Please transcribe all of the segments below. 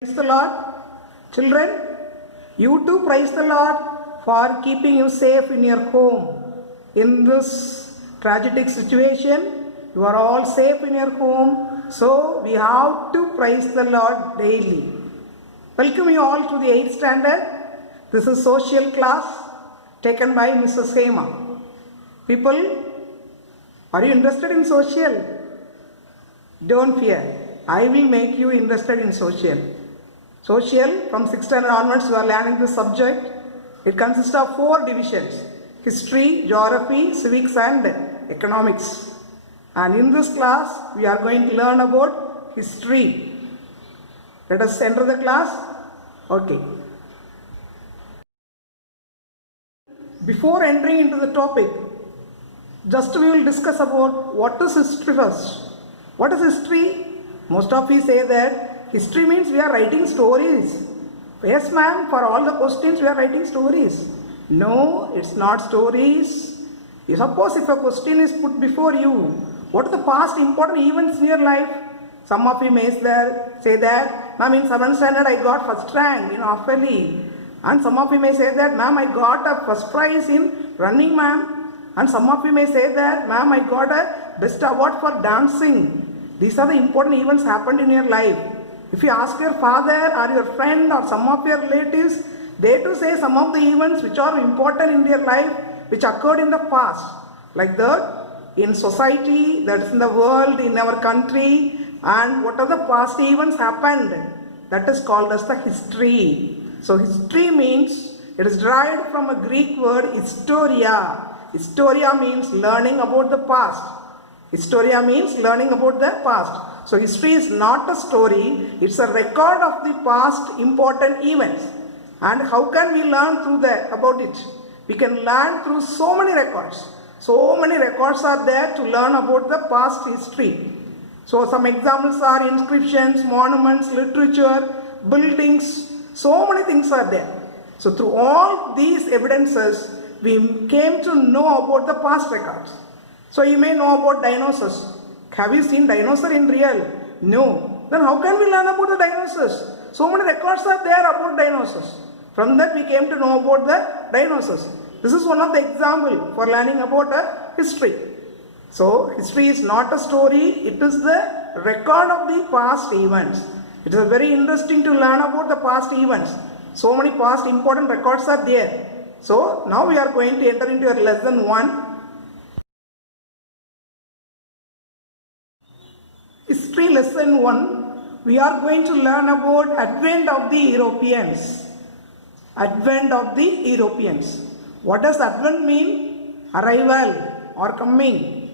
Praise the Lord. Children, you too praise the Lord for keeping you safe in your home. In this tragic situation, you are all safe in your home. So we have to praise the Lord daily. Welcome you all to the 8th standard. This is social class taken by Mrs. Hema. People, are you interested in social? Don't fear. I will make you interested in social. Social, from 6th standard onwards, you are learning this subject. It consists of 4 divisions: history, geography, civics and economics. And in this class, we are going to learn about history. Let us enter the class. Okay. Before entering into the topic, just we will discuss about what is history first. What is history? Most of you say that history means we are writing stories. Yes, ma'am, for all the questions we are writing stories. No, it's not stories. You suppose if a question is put before you, what are the past important events in your life? Some of you may say that, ma'am, in 7th standard I got first rank in half-yearly. And some of you may say that, ma'am, I got a first prize in running, ma'am. And some of you may say that, ma'am, I got a best award for dancing. These are the important events happened in your life. If you ask your father or your friend or some of your relatives, they too say some of the events which are important in their life which occurred in the past. Like that, in society, that is in the world, in our country, and what are the past events happened. That is called as the history. So history means, it is derived from a Greek word historia. Historia means learning about the past. Historia means learning about the past. So history is not a story, it's a record of the past important events. And how can we learn through about it? We can learn through so many records. So many records are there to learn about the past history. So some examples are inscriptions, monuments, literature, buildings, so many things are there. So through all these evidences, we came to know about the past records. So you may know about dinosaurs. Have you seen dinosaur in real? No. Then how can we learn about the dinosaurs? So many records are there about dinosaurs. From that we came to know about the dinosaurs. This is one of the example for learning about a history. So history is not a story, it is the record of the past events. It is very interesting to learn about the past events. So many past important records are there. So now we are going to enter into your lesson 1. History lesson 1, we are going to learn about advent of the Europeans. Advent of the Europeans. What does advent mean? Arrival or coming.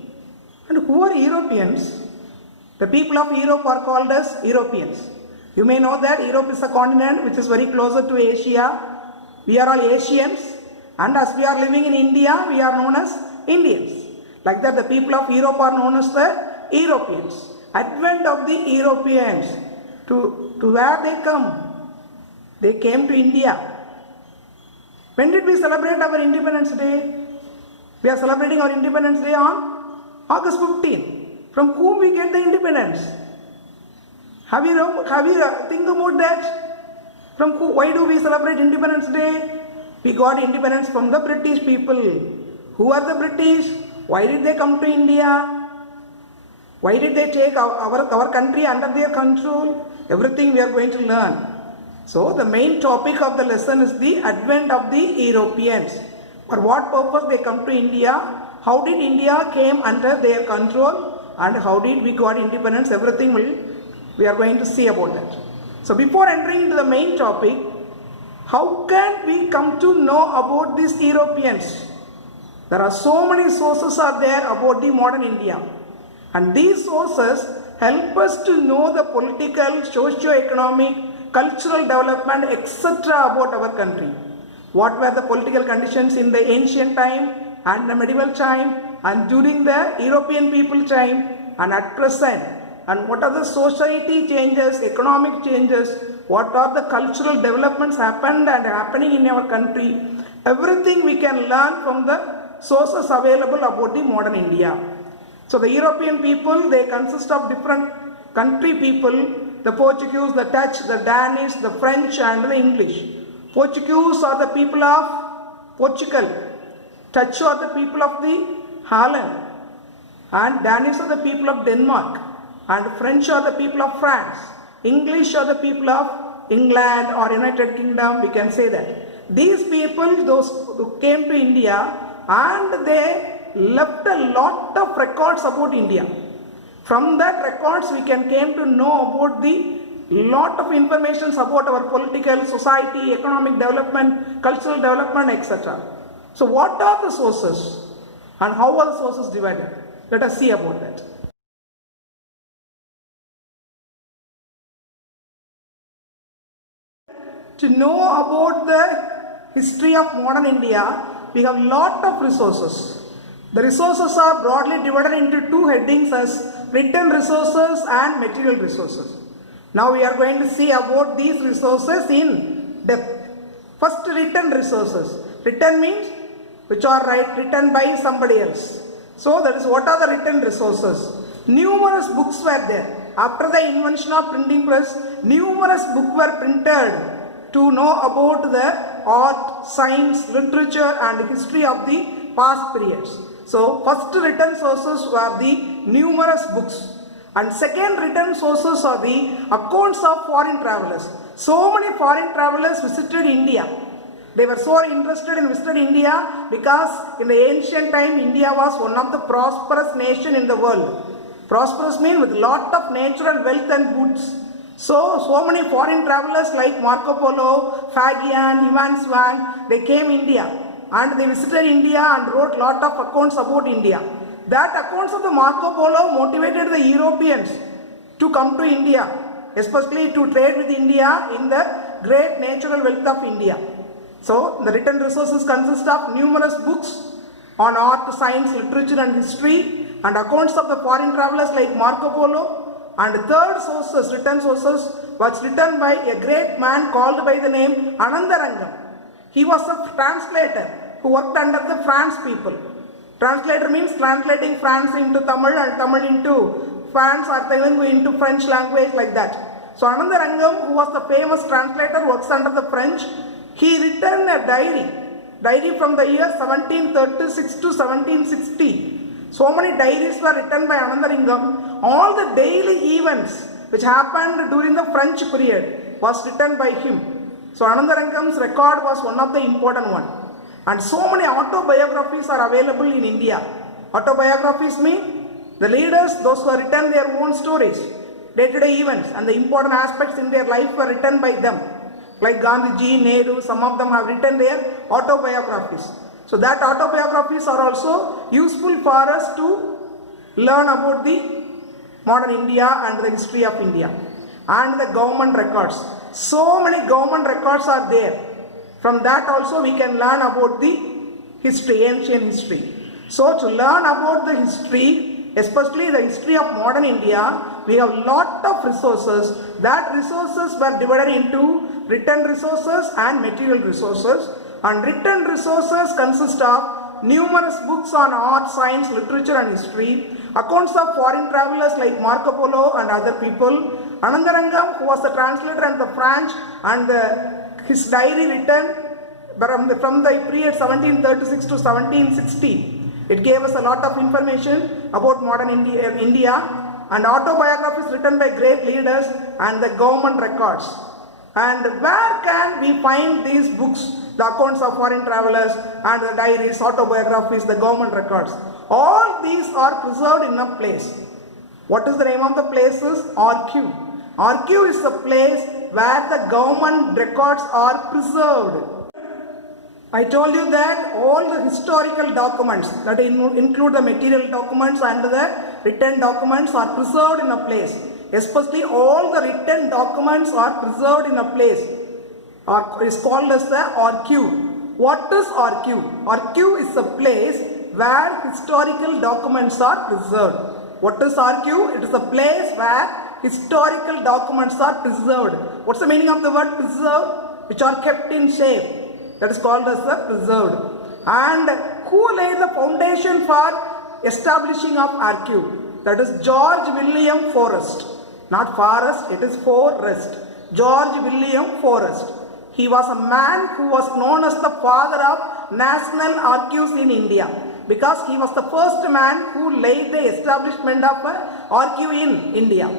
And who are Europeans? The people of Europe are called as Europeans. You may know that Europe is a continent which is very closer to Asia. We are all Asians, and as we are living in India, we are known as Indians. Like that, the people of Europe are known as the Europeans. Advent of the Europeans. To where they come? They came to India. When did we celebrate our Independence Day? We are celebrating our Independence Day on August 15. From whom we get the independence? Have you think about that? From who? Why do we celebrate Independence Day? We got independence from the British people. Who are the British? Why did they come to India? Why did they take our country under their control? Everything we are going to learn. So the main topic of the lesson is the advent of the Europeans. For what purpose they come to India? How did India came under their control? And how did we got independence? Everything we are going to see about that. So before entering into the main topic, how can we come to know about these Europeans? There are so many sources are there about the modern India. And these sources help us to know the political, socio-economic, cultural development, etc. about our country. What were the political conditions in the ancient time and the medieval time and during the European people time and at present. And what are the society changes, economic changes, what are the cultural developments happened and happening in our country. Everything we can learn from the sources available about the modern India. So the European people, they consist of different country people the Portuguese, the Dutch, the Danish, the French and the English. Portuguese are the people of Portugal. Dutch are the people of the Holland. And Danish are the people of Denmark. And French are the people of France. English are the people of England or United Kingdom, we can say that. These people, those who came to India, and they left a lot of records about India. From that records we can came to know about the lot of information about our political, society, economic development, cultural development, etc. So what are the sources and how are the sources divided? Let us see about that. To know about the history of modern India, we have lot of resources. The resources are broadly divided into two headings as written resources and material resources. Now we are going to see about these resources in depth. First, written resources. Written means which are written by somebody else. So that is what are the written resources. Numerous books were there. After the invention of printing press, numerous books were printed to know about the art, science, literature and history of the past periods. So first written sources were the numerous books, and second written sources are the accounts of foreign travelers. So many foreign travelers visited India. They were so interested in visiting India because in the ancient time India was one of the prosperous nation in the world. Prosperous means with lot of natural wealth and goods. So many foreign travelers like Marco Polo, Fabian, Ivan Swan, they came India and they visited India and wrote lot of accounts about India. That accounts of the Marco Polo motivated the Europeans to come to India, especially to trade with India in the great natural wealth of India. So the written resources consist of numerous books on art, science, literature and history, and accounts of the foreign travelers like Marco Polo. And third sources, written sources, was written by a great man called by the name Anandarangam. He was a translator who worked under the France people. Translator means translating France into Tamil and Tamil into France or Telugu into French language, like that. So Anandarangam, who was the famous translator, works under the French. He written a diary from the year 1736 to 1760. So many diaries were written by Anandarangam. All the daily events which happened during the French period was written by him. So Anandarangam's record was one of the important one. And so many autobiographies are available in India. Autobiographies mean the leaders, those who have written their own stories, day-to-day events and the important aspects in their life were written by them. Like Gandhiji, Nehru, some of them have written their autobiographies. So that autobiographies are also useful for us to learn about the modern India and the history of India. And the government records. So many government records are there. From that also we can learn about the history, ancient history. So to learn about the history, especially the history of modern India, we have lot of resources. That resources were divided into written resources and material resources. And written resources consist of numerous books on art, science, literature and history, accounts of foreign travelers like Marco Polo and other people, Anandarangam, who was the translator and the French, and his diary written from the period 1736 to 1760. It gave us a lot of information about modern India, and autobiographies written by great leaders and the government records. And where can we find these books? The accounts of foreign travelers and the diaries, autobiographies, the government records. All these are preserved in a place. What is the name of the place? Is archive. Archive is the place where the government records are preserved. I told you that all the historical documents, that include the material documents and the written documents, are preserved in a place. Especially all the written documents are preserved in a place. Is called as the archive. What is archive? Archive is a place where historical documents are preserved. What is archive? It is a place where historical documents are preserved. What's the meaning of the word preserved? Which are kept in shape. That is called as the preserved. And who laid the foundation for establishing of archive? That is George William Forrest. Not Forrest, it is Forrest. George William Forrest. He was a man who was known as the father of national archives in India, because he was the first man who laid the establishment of an archive in India.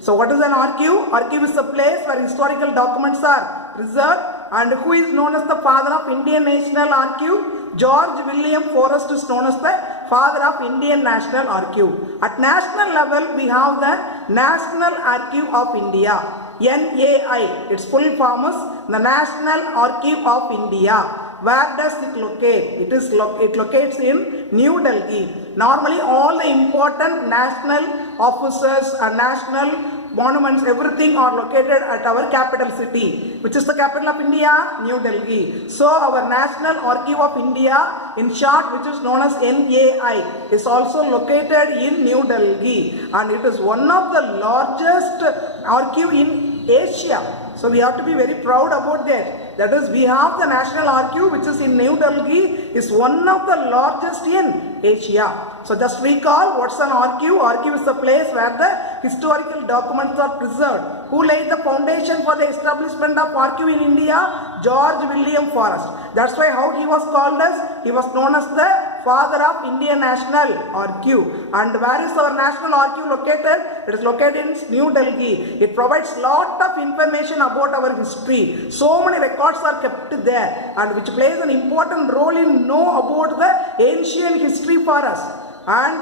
So what is an archive? Archive is a place where historical documents are preserved, and who is known as the father of Indian National Archive? George William Forrest is known as the father of Indian National Archive. At national level, we have the National Archive of India, NAI. Its full form is the National Archive of India. Where does it locate? It locates in New Delhi. Normally, all the important national offices and national monuments, everything are located at our capital city. Which is the capital of India? New Delhi. So our National Archive of India, in short, which is known as NAI, is also located in New Delhi, and it is one of the largest archive in Asia. So we have to be very proud about that. That is, we have the National Archive, which is in New Delhi, is one of the largest in Asia. So just recall, what's an archive? Archive is the place where the historical documents are preserved. Who laid the foundation for the establishment of archive in India? George William Forrest. That's why how he was called as, he was known as the father of Indian National Archive. And where is our National Archive located? It is located in New Delhi. It provides lot of information about our history. So many records are kept there, and which plays an important role in know about the ancient history for us. And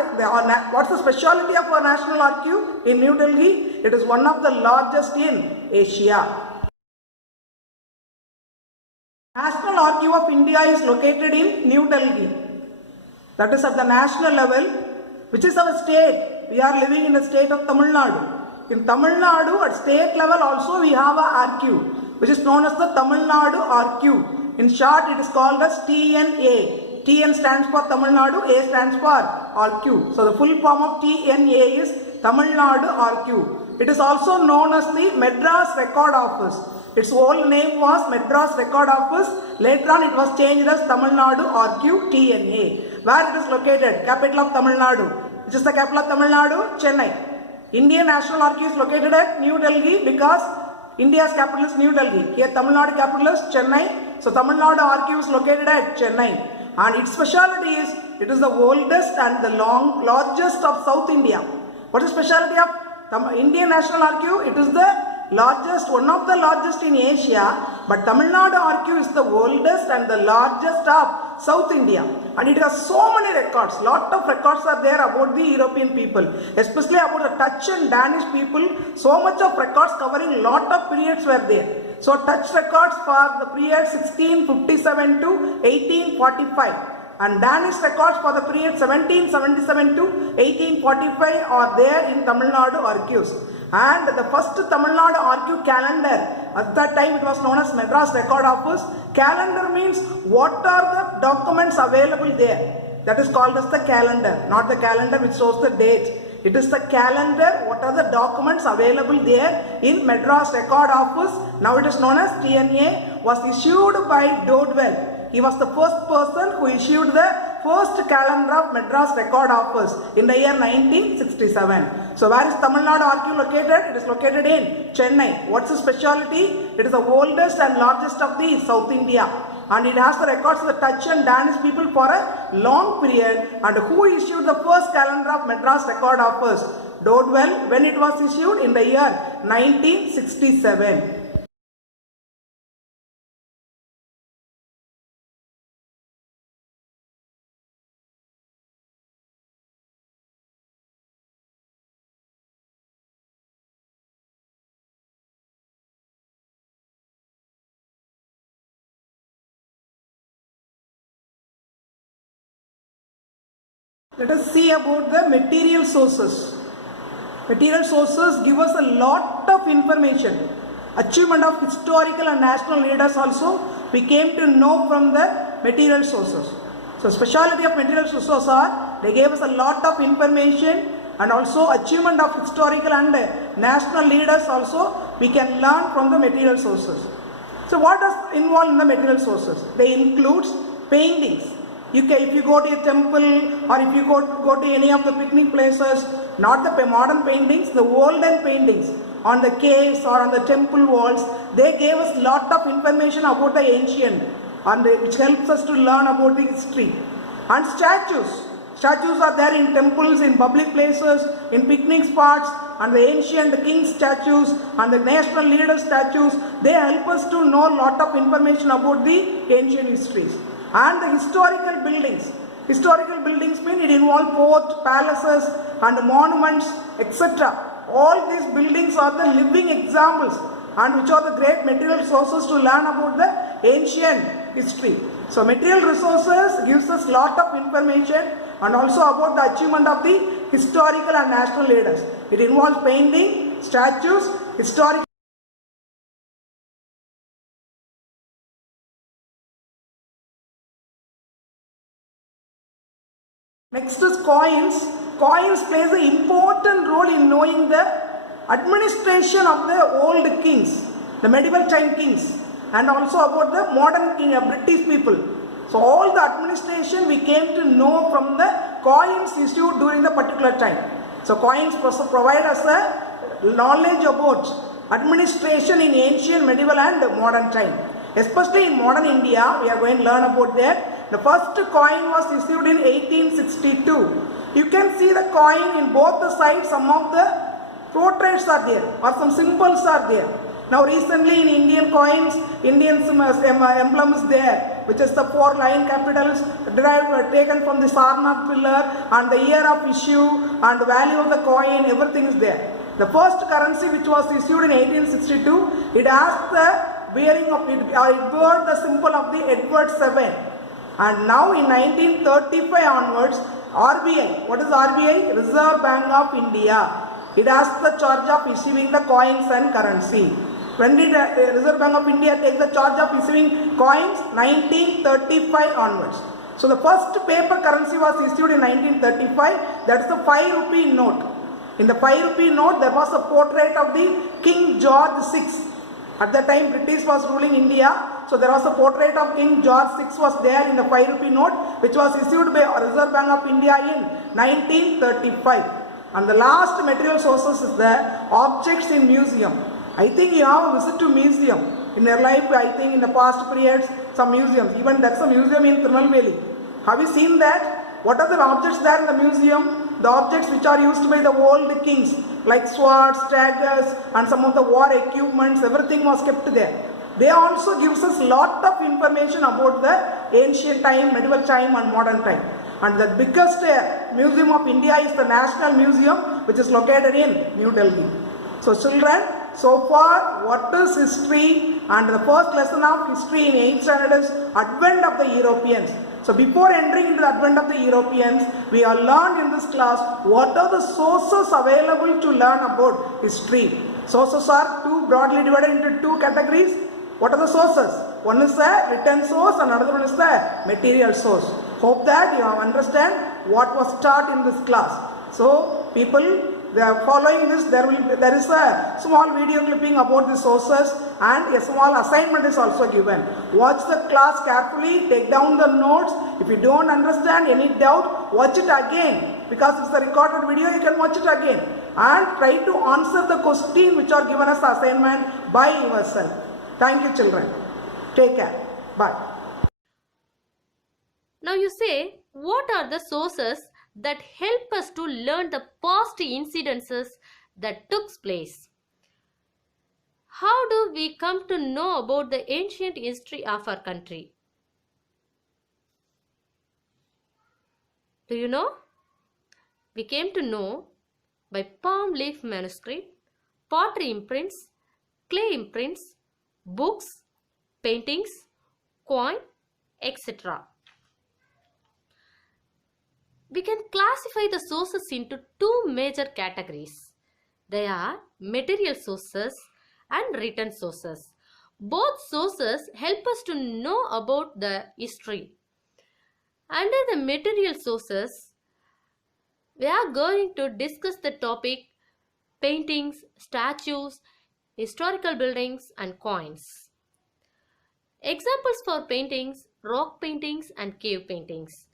what's the specialty of our National Archive in New Delhi? It is one of the largest in Asia. National Archive of India is located in New Delhi. That is at the national level, which is our state. We are living in the state of Tamil Nadu. In Tamil Nadu, at state level also we have an archive, which is known as the Tamil Nadu Archive. In short, it is called as TNA. TN stands for Tamil Nadu, A stands for Archive. So the full form of TNA is Tamil Nadu Archive. It is also known as the Madras Record Office. Its old name was Madras Record Office. Later on it was changed as Tamil Nadu Archive, TNA. Where it is located? Capital of Tamil Nadu. Which is the capital of Tamil Nadu? Chennai. Indian National Archive is located at New Delhi because India's capital is New Delhi. Here Tamil Nadu capital is Chennai. So Tamil Nadu Archive is located at Chennai. And its speciality is, it is the oldest and the largest of South India. What is the speciality of Indian National Archive? It is the largest, one of the largest in Asia, but Tamil Nadu Archive is the oldest and the largest of South India. And it has so many records, lot of records are there about the European people, especially about the Dutch and Danish people. So much of records covering lot of periods were there. So Dutch records for the period 1657 to 1845, and Danish records for the period 1777 to 1845 are there in Tamil Nadu archives. And the first Tamil Nadu archive calendar, at that time it was known as Madras Record Office. Calendar means what are the documents available there. That is called as the calendar, not the calendar which shows the date. It is the calendar, what are the documents available there in Madras Record Office. Now it is known as TNA, was issued by Dodwell. He was the first person who issued the first calendar of Madras Record Office in the year 1967. So where is Tamil Nadu Archive located? It is located in Chennai. What's the speciality? It is the oldest and largest of the South India. And it has the records of the Dutch and Danish people for a long period. And who issued the first calendar of Madras Record Office? Dodwell, when it was issued in the year 1967. Let us see about the material sources. Material sources give us a lot of information. Achievement of historical and national leaders also we came to know from the material sources. So speciality of material sources are, they gave us a lot of information, and also achievement of historical and national leaders also we can learn from the material sources. So what does involve in the material sources? They include paintings. If you go to a temple or if you go to any of the picnic places, not the modern paintings, the olden paintings on the caves or on the temple walls, they gave us lot of information about the ancient, and which helps us to learn about the history. And statues. Statues are there in temples, in public places, in picnic spots, and the ancient king statues and the national leader statues, they help us to know lot of information about the ancient histories. And the historical buildings. Historical buildings mean it involves both palaces and monuments, etc. All these buildings are the living examples and which are the great material sources to learn about the ancient history. So material resources gives us lot of information and also about the achievement of the historical and national leaders. It involves painting, statues, historical. Next is coins. Coins plays an important role in knowing the administration of the old kings, the medieval time kings, and also about the modern king, British people. So all the administration we came to know from the coins issued during the particular time. So coins provide us a knowledge about administration in ancient, medieval and modern time. Especially in modern India, we are going to learn about that. The first coin was issued in 1862. You can see the coin in both the sides, some of the portraits are there or some symbols are there. Now recently in Indian coins, Indian emblem is there, which is the 4 lion capitals taken from the Sarnath pillar, and the year of issue and the value of the coin, everything is there. The first currency which was issued in 1862, it has the bearing of it bore the symbol of the Edward VII. And now in 1935 onwards, RBI, what is RBI? Reserve Bank of India. It has the charge of issuing the coins and currency. When did Reserve Bank of India take the charge of issuing coins? 1935 onwards. So the first paper currency was issued in 1935. That is the 5 rupee note. In the 5 rupee note, there was a portrait of the King George VI. At that time, British was ruling India. So there was a portrait of King George VI was there in the 5 rupee note, which was issued by Reserve Bank of India in 1935. And the last material sources is the objects in museum. I think you have a visit to museum in your life. I think in the past periods, some museums, even that's a museum in Tirunelveli. Have you seen that? What are the objects there in the museum? The objects which are used by the old kings, like swords, daggers, and some of the war equipments, everything was kept there. They also gives us lot of information about the ancient time, medieval time, and modern time. And the biggest museum of India is the National Museum, which is located in New Delhi. So children, so far what is history, and the first lesson of history in 8th standard is advent of the Europeans. So before entering into the advent of the Europeans, we have learned in this class what are the sources available to learn about history. Sources are broadly divided into 2 categories. What are the sources? One is the written source and another one is the material source. Hope that you have understand what was taught in this class. So people, they are following this. There is a small video clipping about the sources and a small assignment is also given. Watch the class carefully, take down the notes. If you don't understand any doubt, watch it again, because it's a recorded video. You can watch it again and try to answer the question which are given as assignment by yourself. Thank you children. Take care. Bye. Now you say, what are the sources that help us to learn the past incidences that took place? How do we come to know about the ancient history of our country? Do you know? We came to know by palm leaf manuscript, pottery imprints, clay imprints, books, paintings, coin, etc. We can classify the sources into 2 major categories. They are material sources and written sources. Both sources help us to know about the history. Under the material sources, we are going to discuss the topic paintings, statues, historical buildings and coins. Examples for paintings rock paintings and cave paintings.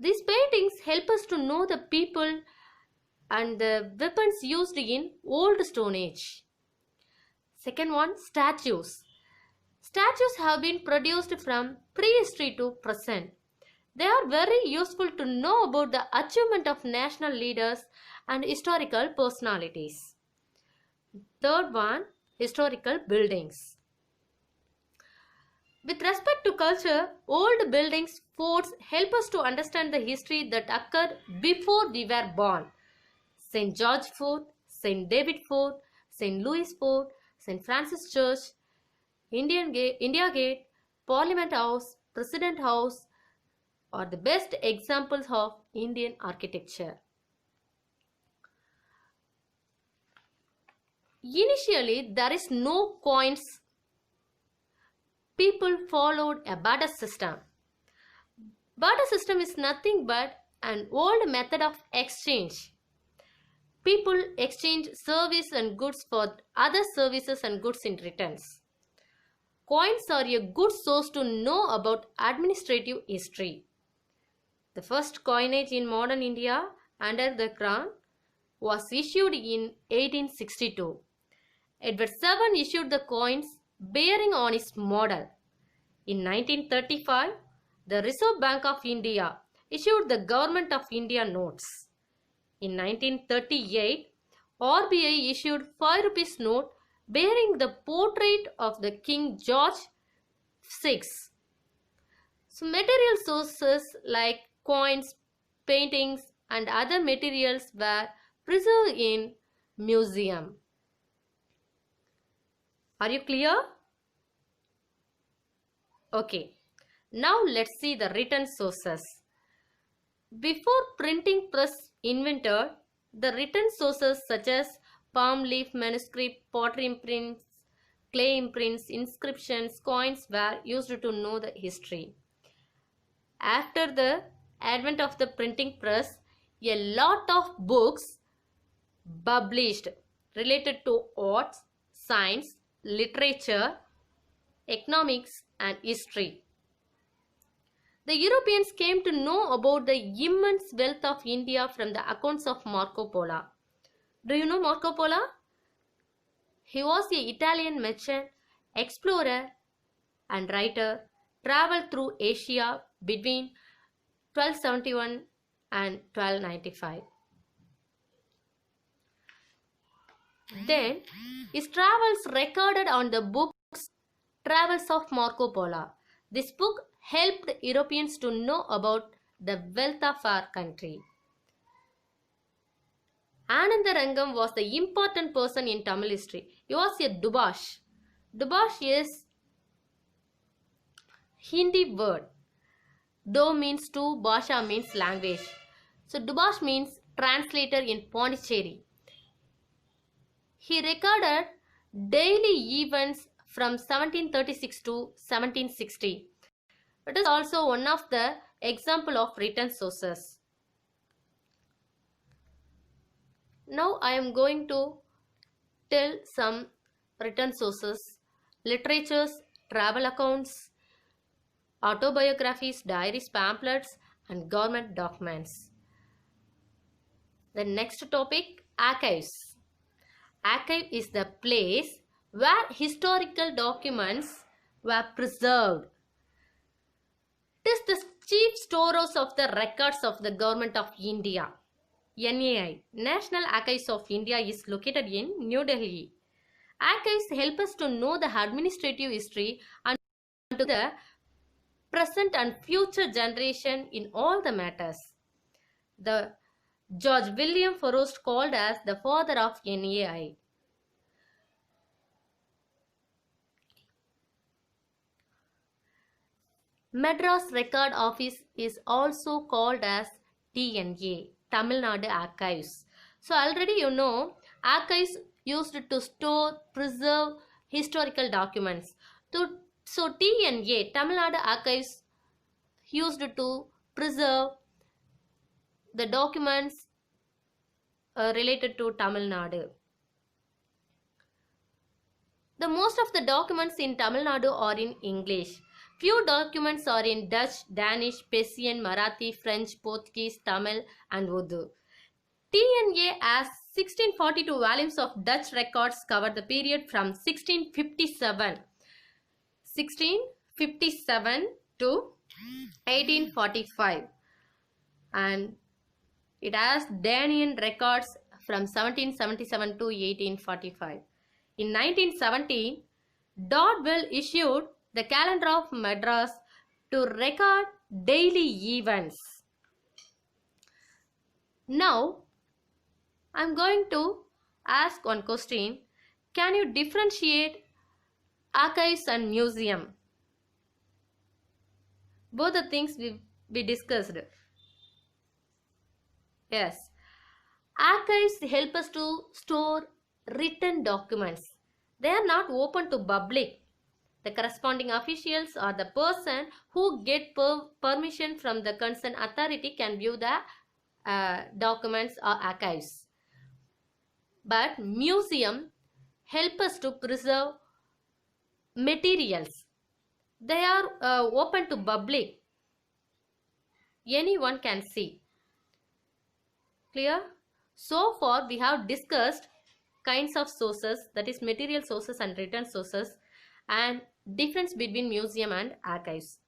These paintings help us to know the people and the weapons used in Old Stone Age. Second one, statues. Statues have been produced from prehistory to present. They are very useful to know about the achievement of national leaders and historical personalities. Third one, historical buildings. With respect to culture, old buildings, forts help us to understand the history that occurred before we were born. St. George Fort, St. David Fort, St. Louis Fort, St. Francis Church, India Gate, Parliament House, President House are the best examples of Indian architecture. Initially, there is no coins. People followed a barter system. Barter system is nothing but an old method of exchange. People exchange service and goods for other services and goods in returns. Coins are a good source to know about administrative history. The first coinage in modern India under the crown was issued in 1862. Edward VII issued the coins bearing on his model. In 1935, the Reserve Bank of India issued the Government of India notes. In 1938, RBI issued 5 rupees note bearing the portrait of the King George VI. So material sources like coins, paintings and other materials were preserved in museum. Are you clear? Okay. Now let's see the written sources. Before printing press invented, the written sources such as palm leaf manuscript, pottery imprints, clay imprints, inscriptions, coins were used to know the history. After the advent of the printing press, a lot of books published related to arts, science, literature, economics and history. The Europeans came to know about the immense wealth of India from the accounts of Marco Polo. Do you know Marco Polo? He was an Italian merchant, explorer and writer, traveled through Asia between 1271 and 1295. Then, his travels recorded on the book Travels of Marco Polo. This book helped Europeans to know about the wealth of our country. Anandarangam was the important person in Tamil history. He was a Dubash. Dubash is Hindi word. Do means to, Basha means language. So Dubash means translator in Pondicherry. He recorded daily events from 1736 to 1760. It is also one of the example of written sources. Now I am going to tell some written sources: literatures, travel accounts, autobiographies, diaries, pamphlets and government documents. The next topic, archives. Archive is the place where historical documents were preserved. It is the chief storehouse of the records of the Government of India. NAI, National Archives of India, is located in New Delhi. Archives help us to know the administrative history and to the present and future generation in all the matters. The George William Forrest called as the father of NAI. Madras Record Office is also called as TNA, Tamil Nadu Archives. So already you know, archives used to store, preserve historical documents. So TNA, Tamil Nadu Archives, used to preserve the documents related to Tamil Nadu. The most of the documents in Tamil Nadu are in English. Few documents are in Dutch, Danish, Persian, Marathi, French, Portuguese, Tamil, and Urdu. TNA has 1642 volumes of Dutch records cover the period from 1657 to 1845, and it has Danian records from 1777 to 1845. In 1917, Dodwell issued the Calendar of Madras to record daily events. Now, I am going to ask one question. Can you differentiate archives and museum? Both the things we discussed. Yes. Archives help us to store written documents. They are not open to public. The corresponding officials or the person who get permission from the concerned authority can view the documents or archives. But museum help us to preserve materials. They are open to public. Anyone can see. Clear? So far we have discussed kinds of sources, that is material sources and written sources, and difference between museum and archives.